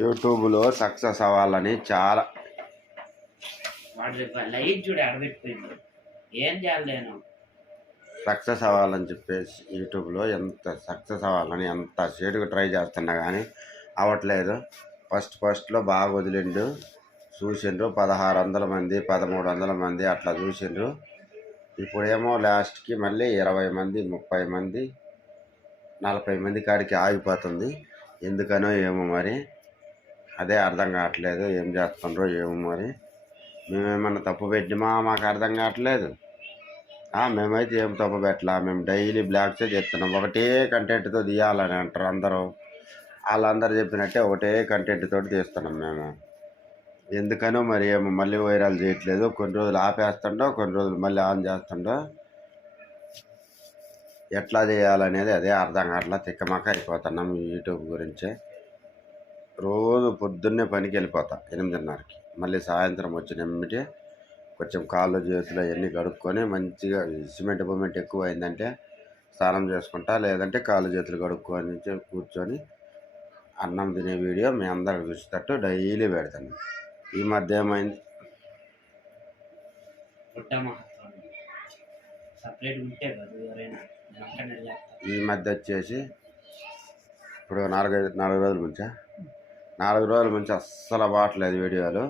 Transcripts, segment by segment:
యూట్యూబ్లో సక్సెస్ అవ్వాలని చాలా లైట్ చూడ ఆడబెట్టిపోయింది. ఏం చేయాలి సక్సెస్ అవ్వాలని చెప్పేసి యూట్యూబ్లో ఎంత సక్సెస్ అవ్వాలని ఎంత షేడ్గా ట్రై చేస్తున్నా కానీ అవ్వట్లేదు. ఫస్ట్లో బాగా వదిలిండు, చూసిండ్రు 1600 మంది 1300 మంది అట్లా చూసిండ్రు. ఇప్పుడేమో లాస్ట్కి మళ్ళీ 20 మంది 30 మంది 40 మంది కాడికి ఆగిపోతుంది. ఎందుకనో ఏమో మరి, అదే అర్థం కావట్లేదు. ఏం చేస్తుండ్రో ఏమో మరి. మేమేమన్నా తప్పు పెట్టిమా మాకు అర్థం కావట్లేదు. మేమైతే ఏం తప్పు పెట్టలా. మేము డైలీ బ్లాగ్సే చెప్తున్నాం. ఒకటే కంటెంట్తో తీయాలని అంటారు అందరూ. వాళ్ళందరూ చెప్పినట్టే ఒకటే కంటెంట్ తోటి తీస్తున్నాం మేము. ఎందుకనో మరి ఏమో మళ్ళీ వైరల్ చేయట్లేదు. కొన్ని రోజులు ఆపేస్తుండో, కొన్ని రోజులు మళ్ళీ ఆన్ చేస్తుండో. ఎట్లా చేయాలనేది అదే అర్థం కావట్లా. తిక్కమక్క అయిపోతున్నాం ఈ యూట్యూబ్ గురించే. రోజు పొద్దున్నే పనికి వెళ్ళిపోతా 8:30కి. మళ్ళీ సాయంత్రం వచ్చినమ్మిటే కొంచెం కాళ్ళు చేతులు అవన్నీ కడుక్కొని మంచిగా సిమెంట్ బొమెంట్ ఎక్కువ అయిందంటే స్నానం చేసుకుంటా, లేదంటే కాళ్ళు చేతులు కడుక్కొని కూర్చొని అన్నం తినే వీడియో మీ అందరికి చూసేటట్టు డైలీ పెడతాను. ఈ మధ్య ఏమైంది, ఈ మధ్య వచ్చేసి ఇప్పుడు 4 రోజుల నుంచా 4 రోజుల నుంచి అస్సలు అవ్వట్లేదు వీడియోలు.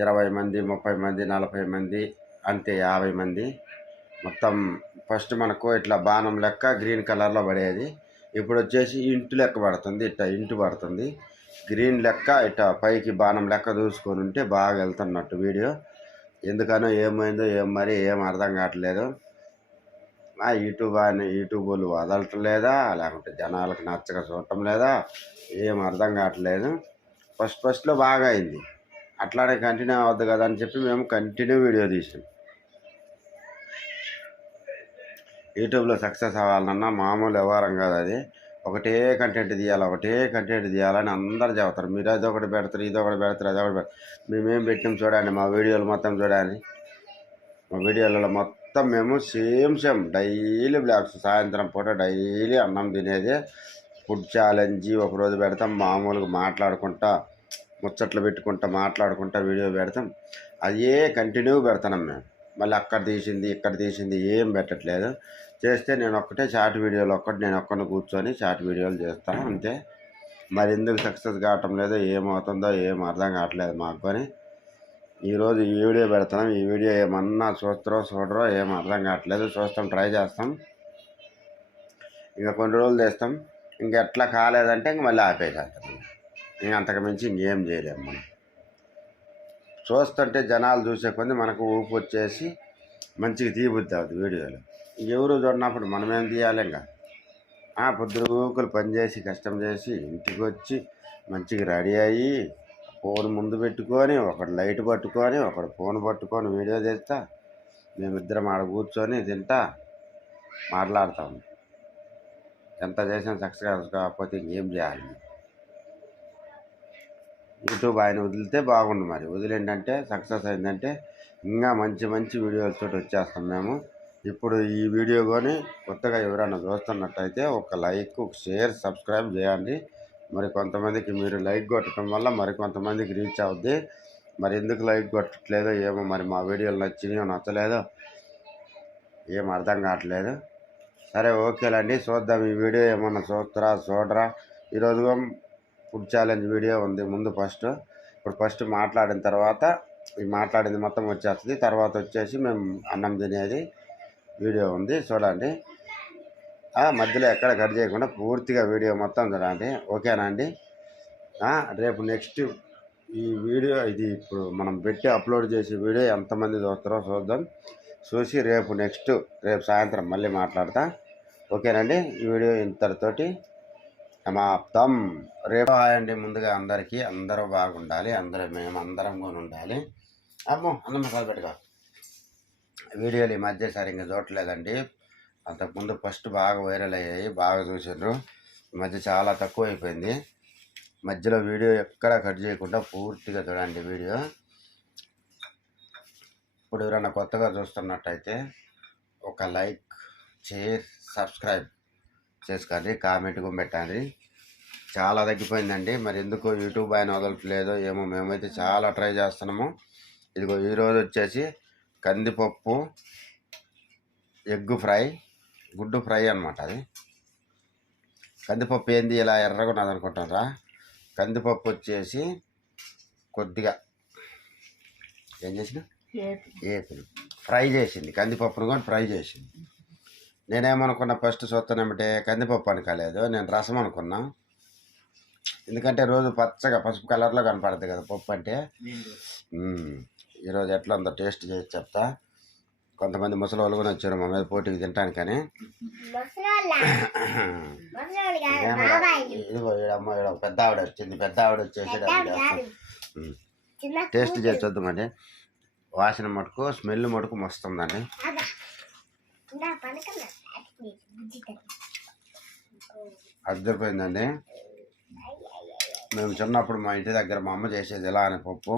20 మంది 30 మంది 40 మంది అంతే 50 మంది మొత్తం. ఫస్ట్ మనకు ఇట్లా బాణం లెక్క గ్రీన్ కలర్లో పడేది. ఇప్పుడు వచ్చేసి ఇంటు లెక్క పడుతుంది. ఇట్లా ఇంటు పడుతుంది గ్రీన్ లెక్క. ఇట్లా పైకి బాణం లెక్క చూసుకొని ఉంటే బాగా వెళ్తున్నట్టు వీడియో. ఎందుకనో ఏమైందో ఏం అర్థం కావట్లేదు. యూట్యూబ్ వాళ్ళు వదలటం లేదా, లేకుంటే జనాలకు నచ్చక చూడటం లేదా, ఏం అర్థం కావట్లేదు. ఫస్ట్లో బాగా అయింది. అట్లానే కంటిన్యూ అవ్వద్దు కదా అని చెప్పి మేము కంటిన్యూ వీడియో తీసాం. యూట్యూబ్లో సక్సెస్ అవ్వాలన్నా మామూలు వ్యవహారం కాదు అది. ఒకటే కంటెంట్ తీయాలని అందరు చెబుతారు. మీరు అదొకటి పెడతారు, ఇదొకటి పెడతారు, అదొకటి పెడతారు. మేమేం పెట్టినాం చూడండి, మా వీడియోలు మొత్తం చూడండి. మా వీడియోలలో మొత్తం మేము సేమ్ డైలీ బ్లాగ్స్. సాయంత్రం పూట డైలీ అన్నం తినేది, ఫుడ్ ఛాలెంజ్ ఒకరోజు పెడతాం. మామూలుగా మాట్లాడుకుంటా ముచ్చట్లు పెట్టుకుంటా మాట్లాడుకుంటా వీడియో పెడతాం. అదే కంటిన్యూ పెడుతున్నాం మేము. మళ్ళీ అక్కడ తీసింది ఇక్కడ తీసింది ఏం పెట్టట్లేదు. చేస్తే నేను ఒక్కటే షార్ట్ వీడియోలు నేను ఒక్కడిని కూర్చొని షార్ట్ వీడియోలు చేస్తాను అంతే. మరి ఎందుకు సక్సెస్ కావటం లేదో ఏమవుతుందో ఏం అర్థం కావట్లేదు మాకు. అని ఈరోజు ఈ వీడియో పెడతాం. ఈ వీడియో ఏమన్నా చూడరో ఏం అర్థం కావట్లేదు. చూస్తాం, ట్రై చేస్తాం. ఇంకా కొన్ని రోజులు చేస్తాం. ఇంకెట్లా కాలేదంటే ఇంక మళ్ళీ ఆపేసేస్తాం. ఇంక అంతకు మించి ఇంకేం చేయలేము మనం. చూస్తుంటే జనాలు చూసే కొద్ది మనకు ఊపు వచ్చేసి మంచిగా తీయబుద్ది అవుతుంది వీడియోలు. ఎవరు చూడనప్పుడు మనమేం తీయాలి? ఇంకా పొద్దుగూకులు పనిచేసి కష్టం చేసి ఇంటికి వచ్చి మంచిగా రెడీ అయ్యి ఫోన్ ముందు పెట్టుకొని, ఒకడు లైట్ పట్టుకొని, ఒకడు ఫోన్ పట్టుకొని వీడియో తీస్తా, మేమిద్దరం ఆడ కూర్చొని తింటా మాట్లాడతాం. ఎంత చేసినా సక్సెస్ కాకపోతే ఇంకేం చేయాలి? యూట్యూబ్ ఆయన వదిలితే బాగుండు. మరి వదిలేంటంటే సక్సెస్ అయిందంటే ఇంకా మంచి వీడియోలతో వచ్చేస్తాం మేము. ఇప్పుడు ఈ వీడియో కానీ కొత్తగా ఎవరైనా చూస్తున్నట్టయితే ఒక లైక్, ఒక షేర్, సబ్స్క్రైబ్ చేయండి. మరి కొంతమందికి మీరు లైక్ కొట్టడం వల్ల మరి కొంతమందికి రీచ్ అవుద్ది. మరి ఎందుకు లైక్ కొట్టట్లేదో ఏమో, మరి మా వీడియోలు నచ్చినాయో నచ్చలేదో ఏం అర్థం కావట్లేదు. సరే ఓకేలండి, చూద్దాం ఈ వీడియో ఏమన్నా చూడరా. ఈరోజు ఫుడ్ ఛాలెంజ్ వీడియో ఉంది ముందు. ఇప్పుడు ఫస్ట్ మాట్లాడిన తర్వాత ఈ మాట్లాడింది మొత్తం వచ్చేస్తుంది. తర్వాత వచ్చేసి మేము అన్నం తినేది వీడియో ఉంది, చూడండి. మధ్యలో ఎక్కడ కట్ చేయకుండా పూర్తిగా వీడియో మొత్తం చూడండి. ఓకేనా అండి? రేపు నెక్స్ట్ ఈ వీడియో ఇది ఇప్పుడు మనం పెట్టి అప్లోడ్ చేసే వీడియో ఎంతమంది చూస్తారో చూద్దాం. చూసి రేపు సాయంత్రం మళ్ళీ మాట్లాడతా. ఓకేనండి? ఈ వీడియో ఇంతటితోటి సమాప్తం. రేపు హాయ్ అండి. ముందుగా అందరూ బాగుండాలి, మేమందరం కూడా ఉండాలి. అన్నం మసాలా పెట్టుకో. వీడియోలు ఈ మధ్య సరిగ్గా చూడట్లేదండి. అంతకుముందు ఫస్ట్ బాగా వైరల్ అయ్యాయి, బాగా చూసారు. ఈ మధ్య చాలా తక్కువ అయిపోయింది. మధ్యలో వీడియో ఎక్కడ కట్ చేయకుండా పూర్తిగా చూడండి వీడియో. ఇప్పుడు ఎవరైనా కొత్తగా చూస్తున్నట్టయితే ఒక లైక్, షేర్, సబ్స్క్రైబ్ చేసుకోండి, కామెంట్ కూడా పెట్టండి. చాలా తగ్గిపోయిందండి. మరి ఎందుకు యూట్యూబ్ ఆయన వదలట్లేదో ఏమో, మేమైతే చాలా ట్రై చేస్తున్నాము. ఇదిగో ఈరోజు వచ్చేసి కందిపప్పు ఎగ్ ఫ్రై, గుడ్డు ఫ్రై అనమాట. అది కందిపప్పు ఏంది ఇలా ఎర్రగా ఉన్నది అనుకుంటారా? కందిపప్పు వచ్చేసి కొద్దిగా ఏం చేసిన ఏపులు ఫ్రై చేసింది, కందిపప్పును కూడా ఫ్రై చేసింది. నేనేమనుకున్నా ఫస్ట్ చూస్తానంటే కందిపప్పు అనుకోలేదు, నేను రసం అనుకున్నా. ఎందుకంటే రోజు పచ్చగా పసుపు కలర్లో కనపడుతుంది కదా పప్పు అంటే. ఈరోజు ఎట్లా ఉందో టేస్ట్ చేసి చెప్తా. కొంతమంది ముసలి వాళ్ళు కూడా వచ్చారు మా మీద పోటీకి తింటాను. కానీ ఇదిగో ఈడమ్మ ఈడ పెద్ద ఆవిడ వచ్చింది. పెద్ద ఆవిడ వచ్చేసి టేస్ట్ చేసి చూద్దామండి. వాసన మటుకు స్మెల్ మటుకు మస్తుందండి. అద్దరిపోయిందండి. మేము చిన్నప్పుడు మా ఇంటి దగ్గర మా అమ్మ చేసేది ఎలా అని పప్పు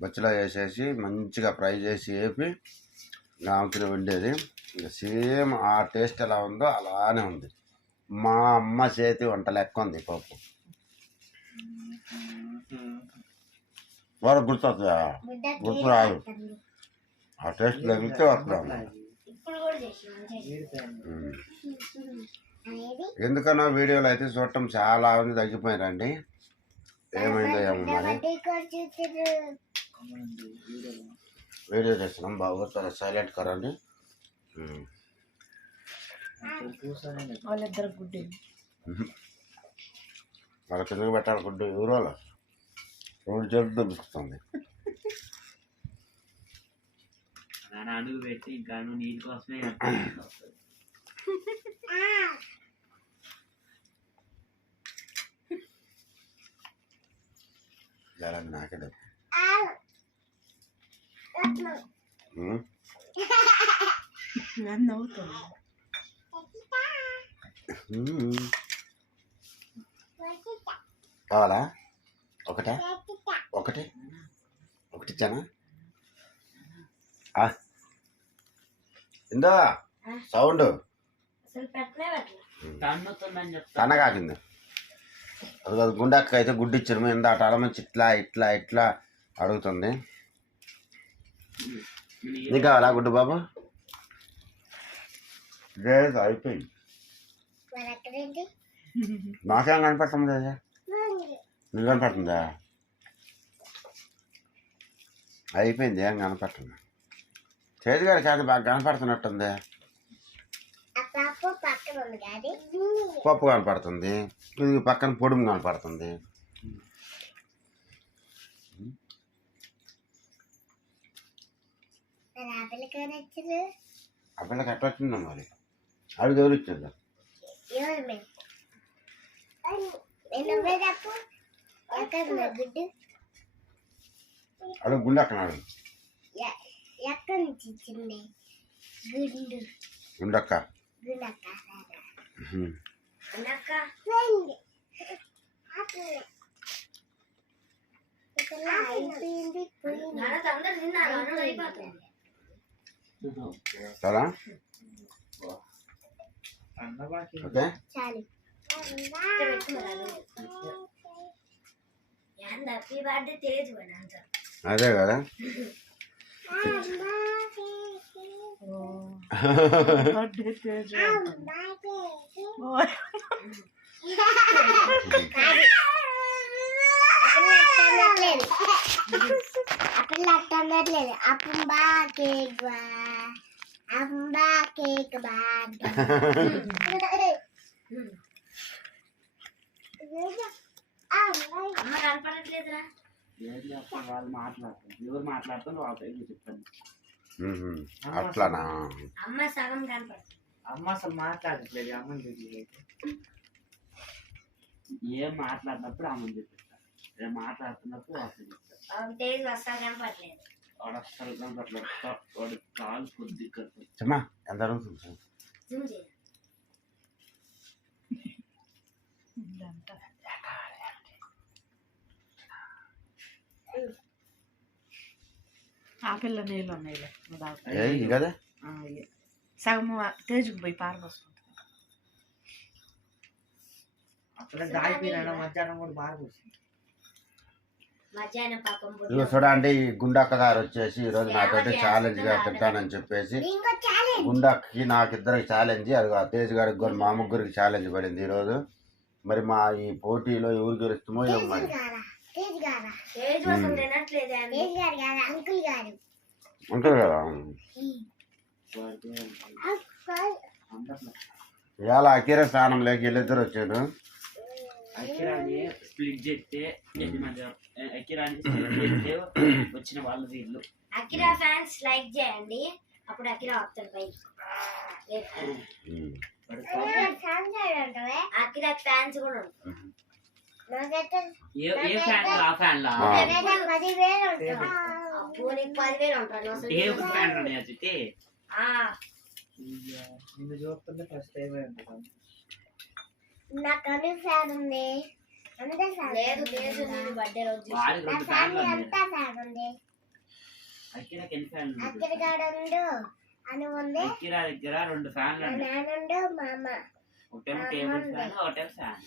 బొచ్చులో వేసేసి మంచిగా ఫ్రై చేసి వేపి ఆమెకి వండేది. ఇంకా సేమ్ ఆ టేస్ట్ ఎలా ఉందో అలానే ఉంది. మా అమ్మ చేతి వంట లెక్క ఉంది పప్పు. వాళ్ళకి గుర్తొస్తుందా? గుర్తు రాదు. ఆ టేస్ట్ తగిలితే వస్తుంది. ఎందుకన్నా వీడియోలు అయితే చూడటం చాలా మంది తగ్గిపోయారండి. ఏమైందో ఏమో మరి. వీడియో చేస్తున్నాం బాబు, చాలా సైలెంట్ కరండి. వాళ్ళ కిందకి పెట్టాలి గుడ్డు. ఎవరో రెండు చేతులు దొరుకుతుంది. అడుగు పెట్టి ఇంకా నీళ్ళ కోసమే నాకే కావాలా? ఒకటే ఒకటి ఒకటి ఇచ్చానా? ఇందో సౌండ్ తన్నగాకింది. అది కాదు, గుండెక్క అయితే గుడ్డు ఇచ్చారు. ఎంత అట అలమంచి ఇట్లా ఇట్లా ఇట్లా అడుగుతుంది. నీకు కావాలా గుడ్డు బాబు? లేదు అయిపోయింది. నాకేం కనపడుతుంది కదా? నీకు కనపడుతుందా? అయిపోయింది, ఏం కనపడుతుంది. చేతిగారి చేత బాగా కనపడుతున్నట్టుంది. పప్పు కనపడుతుంది, ఇది పక్కన పొడుము కనపడుతుంది. ఆ పిల్లకి ఎట్లా వచ్చిందా మరి? అవి ఎవరు ఇచ్చారు? అడుగు గుండె అక్కనాడు. గుండక్క చాలా ఓకే. అదే కదా. వాళ్ళు మాట్లాడుతారు, ఎవరు మాట్లాడుతారు వాళ్ళ పేరు చెప్తాను. అట్లానా? అమ్మ సగం కనపడుతుంది. అమ్మ అసలు మాట్లాడట్లేదు. అమ్మని తెలియదు. ఏం మాట్లాడినప్పుడు అమ్మని చెప్పిస్తాను, ఏం మాట్లాడుతున్నప్పుడు అసలు చెప్తాను. అస్సలు కనపడలేదు. వాడు అస్సలు కనపడలేదు. వాడు కాలు కొద్ది చెమ్మా ఎంత అడుగుతుంది? ఆ పిల్ల నీళ్ళు ఉన్నాయి కదా. సగము తేజుకు పోయి పారబోసుకుంటుంది. అక్కడ దాగిపోయినా మధ్యాహ్నం కూడా బాగా కూర్చుంది. మధ్యాహ్నం పాపం ఇదిగో చూడండి, ఈ గుండక్క గారు వచ్చేసి ఈరోజు నాతోటి ఛాలెంజ్ గా తింటానని చెప్పేసి గుండక్కకి నాకిద్దరికి ఛాలెంజ్, అది ఆ తేజ్ గారికి కూడా మా ముగ్గురికి ఛాలెంజ్ పడింది ఈరోజు. మరి మా ఈ పోటీలో ఎవరు గెలుస్తామో ఏమో మరి. అంటారు కదా ఇవాళ అకీర స్థానంలోకి వీళ్ళిద్దరు వచ్చారు. అకిరాని స్ప్లిట్ చేస్తే అకిరాని స్ప్లిట్ చేస్తే వచ్చిన వాళ్ళు వీళ్ళు. అకిరా ఫ్యాన్స్ లైక్ చేయండి, అప్పుడు అకిరా వస్తారు పైకి. అకిరా ఫ్యాన్స్ కూడా ఉంటారు. ఏ ఫ్యాన్ ఆ ఫ్యాన్ లా అప్పుడు నీకు 10,000 ఉంటారు అసలు. ఏ ఫ్యాన్ ఉన్నాయి అయితే నిన్ను చూస్తుంటే ఫస్ట్ టైం ఉంటుంది. నాకు అన్ని ఫ్యాన్ ఉంది. లేదు లేదు, నేను బర్త్డే రోజు వాడికి 2 ఫ్యాన్లు ఉన్నాయి. ఫ్యాన్ ఉంది. అకిరాకి ఎన్ని ఫ్యాన్లు ఉన్నాయి? అక్కడికాడు అని ఉంది. అకిరా దగ్గర 2 ఫ్యాన్లు ఉన్నాయి. నానుండు మా అమ్మ. ఒకటేమో టేబుల్ ఫ్యాన్, ఒకటేమో ఫ్యాన్.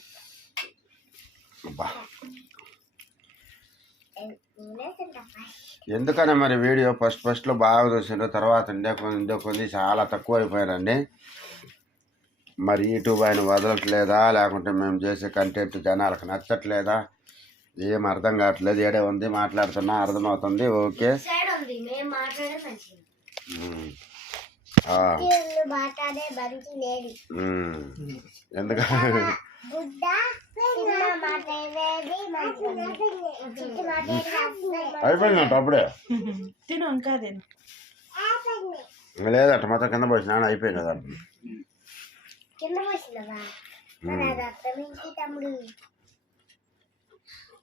ఎందుకని మరి వీడియో ఫస్ట్లో బాగా చూసిండ్రు, తర్వాత ఇండే కొద్ది చాలా తక్కువ అయిపోయారండి. మరి యూట్యూబ్ ఆయన వదలట్లేదా, లేకుంటే మేము చేసే కంటెంట్ జనాలకు నచ్చట్లేదా, ఏం అర్థం కావట్లేదు. ఏడే ఉంది మాట్లాడుతున్నా అర్థమవుతుంది. ఓకే సైడ్ ఉంది, మేము మాట్లాడే మంచిది. ఎందుకంటే అయిపోయిందంట అప్పుడే. తిను ఇంకా తిను. లేదట మొత్తం కింద పోసిన అయిపోయింది కదా.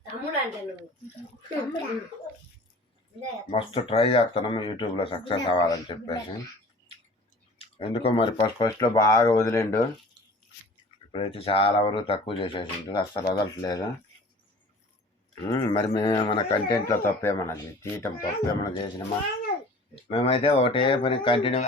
తమ్ముడు అంటే నువ్వు మస్తు ట్రై చేస్తున్నాము యూట్యూబ్లో సక్సెస్ అవ్వాలని చెప్పేసి. ఎందుకో మరి ఫస్ట్లో బాగా వదిలిండు, ఇప్పుడైతే చాలా వరకు తక్కువ చేసేసిండు, అస్సలు వదలట్లేదు. మరి మేమేమన్నా కంటెంట్లో తప్పేమన్నది, తీయటం తప్పేమన్నా చేసినామా? మేమైతే ఒకటే పని కంటిన్యూ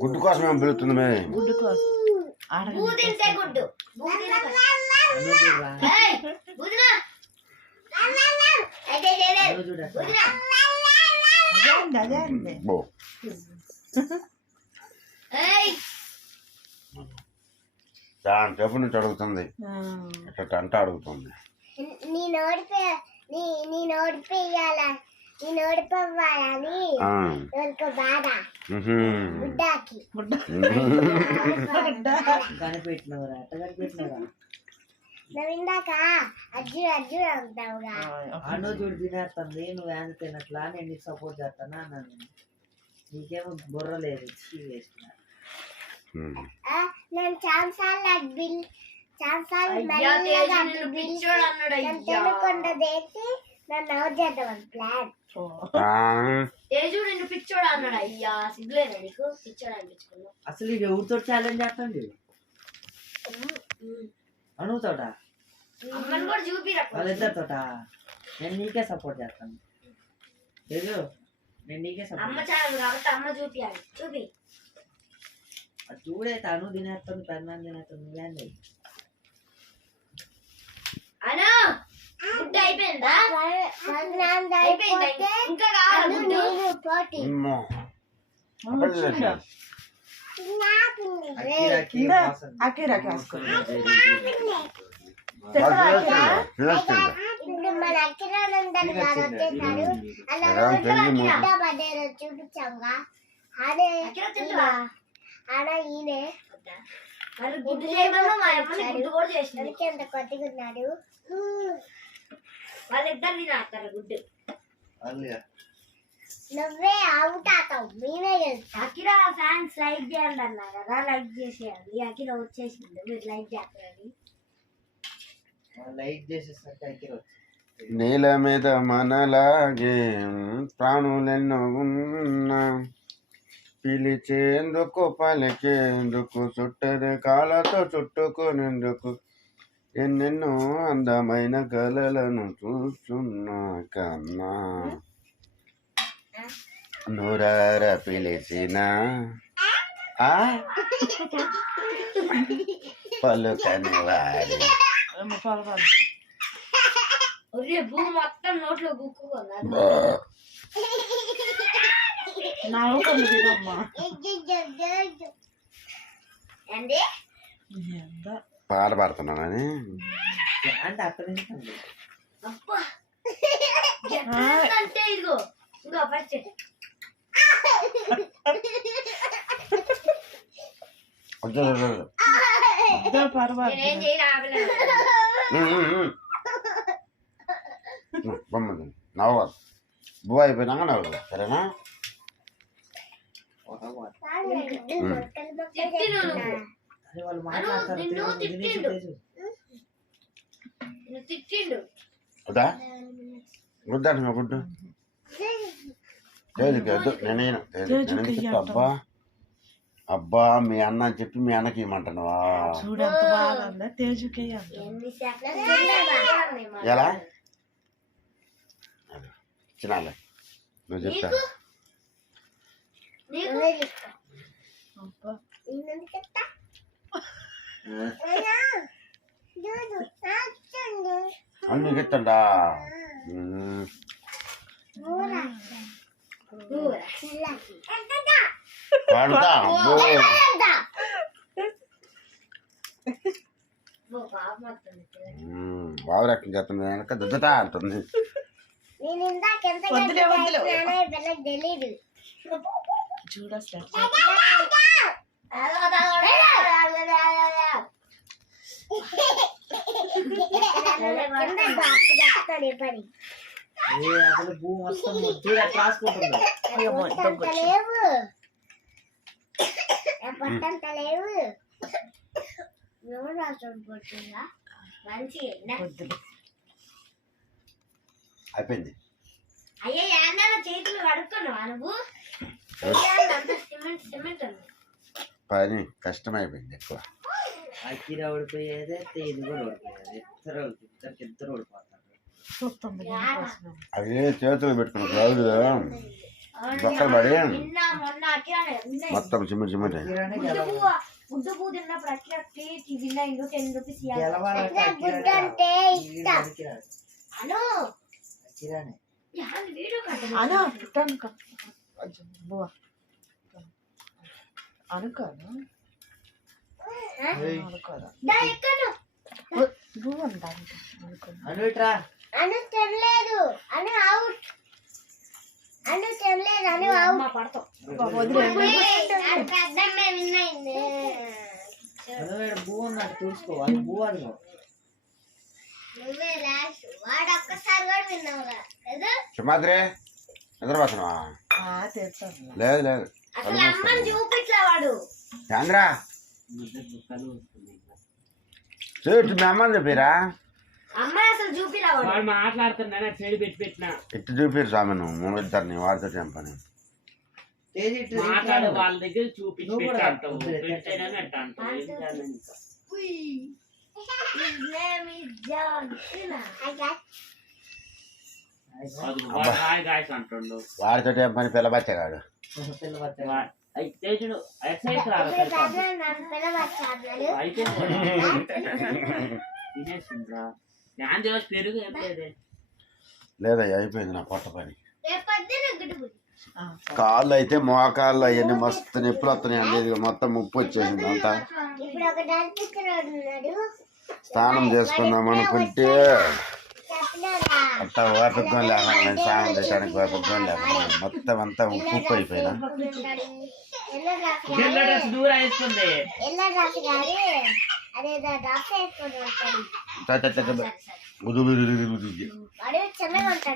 గుడ్డు కోసం ఏం పిలుస్తుంది మేము. గుడ్డు కోసం తింటే గుడ్డు అదే అండి. దాని చెప్పు నుంచి అడుగుతుంది, ఇట్లా అంట అడుగుతుంది. నేను ఓడిపోవాలని బాధ గుడ్డాకి. కనిపెట్టినవరా ఎట్ట కనిపెట్టినవరా? నువ్వు ఇందాక అర్జున్ అంటావుగా. అనుజుడు తినేస్తుంది, నువ్వు ఆయన తినట్లా, నేను నీకు సపోర్ట్ చేస్తానా అన్నాను. నీకేమో బుర్ర లేదు, చీ వేస్తున్నా. నేను చాలాసార్లు తినకుండా చేసి నన్ను అవుట్ చేద్దామని ప్లాన్. నిన్ను పిచ్చోడు అన్నాడు. అయ్యా సిగ్గులేదా నీకు? పిచ్చోడు అనిపించుకున్నావు. అసలు ఇది ఎవరితో ఛాలెంజ్ చేస్తాండి? అనుతోట అమ్మని కూడా చూపిరా. వాళ్ళిద్దరితోట. నేను నీకే సపోర్ట్ చేస్తాను. లేదు నేను నీకే అమ్మ సపోర్ట్. ఛానల్ కాబట్టి అమ్మ చూపియాలి. చూపి. అది చూడైతే అను తినేస్తుంది, పెన్నాను తినేస్తుంది, నువ్వేంది? అను గుడ్డ అయిపోయిందా? అయిపోయిందా? ఇంకా కావాలి గుడ్డు. అకీరా కాసుకుంది. ఇప్పుడు మన అకిరానందన్ గారు వచ్చేసారు. అలా చూపించాంగా. అదే ఆడ ఈయనే మరి గుడ్డు చేయమన్నా మా అమ్మని గుడ్డు కూడా చేసింది. ఎంత కొద్దిగా ఉన్నాడు. వాళ్ళిద్దరు తినేస్తారు గుడ్డు. నువ్వే అవుట్ అవుతావు, మేమే గెలుస్తాం. అకిరా ఫ్యాన్స్ లైక్ చేయండి అన్నా కదా, లైక్ చేసేయాలి. అకిరా వచ్చేసింది, మీరు లైక్ చేస్తారని. లైక్ చేసేసరికి నీల మీద మనలాగే ప్రాణులెన్నో ఉన్నా పిలిచేందుకు పలికేందుకు చుట్టరి కాళ్ళతో చుట్టుకునేందుకు ఎన్నెన్నో అందమైన కలలను చూస్తున్నా కన్నా నూరార పిలిచిన పలుకని వారి భూ మొత్తం నోట్లో గుక్కుకుందా నవ్వుకుంది తినమ్మా ఏంటి ఎంత పాట పాడుతున్నానని అంటే అక్కడి నుంచి అండి. అబ్బా అంటే ఇదిగో ఇంకో ఫస్ట్ పర్వాలేదు నేనేం చేయను నవ్వాలి బువ్వ అయిపోయినాక నవ్వు సరేనా పొరపాటు. తిట్టిను నువ్వు అని వాళ్ళు మాట్లాడతారు నిన్ను తినేసి తిట్టిండు. తినేసి. నువ్వు తిట్టిండు వద్దా వద్దాడు మా గుడ్డు తేలిక వద్దు నేను చెప్తా అబ్బా అబ్బా మీ అన్న అని చెప్పి మీ అన్నకి ఇవ్వమంటున్నావా చూడంత బాగా ఉందా తేజుకే ఎన్ని ఎలా చిన్నాలే నువ్వు చెప్తా అన్ని చెప్తాడా వాడుతా అబ్బో బాగా రకం చేస్తుంది వెనక దుద్దటా అంటుంది నేను ఇందాక ఎంత వద్దులే, వద్దులే. పిల్లకి తెలియదు చూడస్తా పని ఏ అసలు భూమి మొత్తం చూడ రాసుకుంటుంది పొట్టంత లేవు పొట్టంత లేవు నువ్వు రాసుకొని పోతుందా మంచిగా వద్దులే అయిపోయింది అయ్యా ఏమన్నా చేతులు కడుక్కున్నావా నువ్వు అంత సిమెంట్ సిమెంట్ ఉంది పని కష్టమైపోయింది ఎక్కువ అక్కిర ఓడిపోయేదే ఇది కూడా ఓడిపోయేది ఇద్దరు ఓడిపోతారు చూస్తుంది దీనికోసమే. అవి చేతులు పెట్టుకున్న కాదు బొక్కలు పడి నిన్న మొన్న అట్లా మొత్తం చిమ్మ చిమ్మటి అక్కిరానే ఫుడ్ పూ తిన్నప్పుడు అట్లా విన్నా 10 రూపీస్ గెలవాలంటే గుడ్డు అంటే ఇష్టం అను అక్కిరానే వీడియో అను అనుకో బువ్వ అనుకోను అనుకోరా బువ్వ ఉంటాను అనుకోను అనుట్రా అను తినలేదు అను అవుట్ అను తినలేదు అను అవుట్ పడతావు పెద్దమ్మే విన్నాయింది అను భూ ఉన్నట్టు చూసుకో అది భూ అదిగో నువ్వే లాస్ట్ వాడు ఒక్కసారి కూడా విన్నావు కదా సుమాద్రి నిద్రపోతున్నావా తెలుసాను లేదు లేదు అసలు అమ్మని చూపించలే వాడు చంద్రా చూడు మీ అమ్మని చూపిరా అమ్మాయి అసలు చూపిరా వాడు వాడు మాట్లాడుతున్నా చెడు పెట్టి పెట్టిన ఇట్టు చూపిరు స్వామి నువ్వు ఇద్దరిని వాడితో చంపని తేజీ ఇటు మాట్లాడే వాళ్ళ దగ్గర చూపించి నువ్వు కూడా పెట్టంటావు పెట్టేనని అట్ట అంటావు ఏం చేయాలి ఇంకా? His name is John Cena. I got అది వాడు హాయ్ గాయస్ అంటుండు వాడితో చంపని పిల్ల బచ్చగాడు పిల్ల పట్టే అయితే చూడు ఎక్సైజ్ రాదు అయితే తినేసిండ్రా ధ్యాన్ దేవస్ పెరుగు ఏం లేదే లేదయ్యా అయిపోయింది నా పొట్ట పని కాళ్ళు అయితే మోకాళ్ళు అవన్నీ మస్తు నొప్పులు వస్తున్నాయి అండి ఇది మొత్తం ముప్పు వచ్చేసింది అంతా స్నానం చేసుకుందాం అనుకుంటే అట్ట ఓపికం లేకుండా నేను స్నానం చేయడానికి ఓపికం లేకుండా మొత్తం అంతా ఉప్పు అయిపోయినా పిల్ల డ్రెస్ దూరం వేసుకుంది గుదు చిన్నగా ఉంటాడు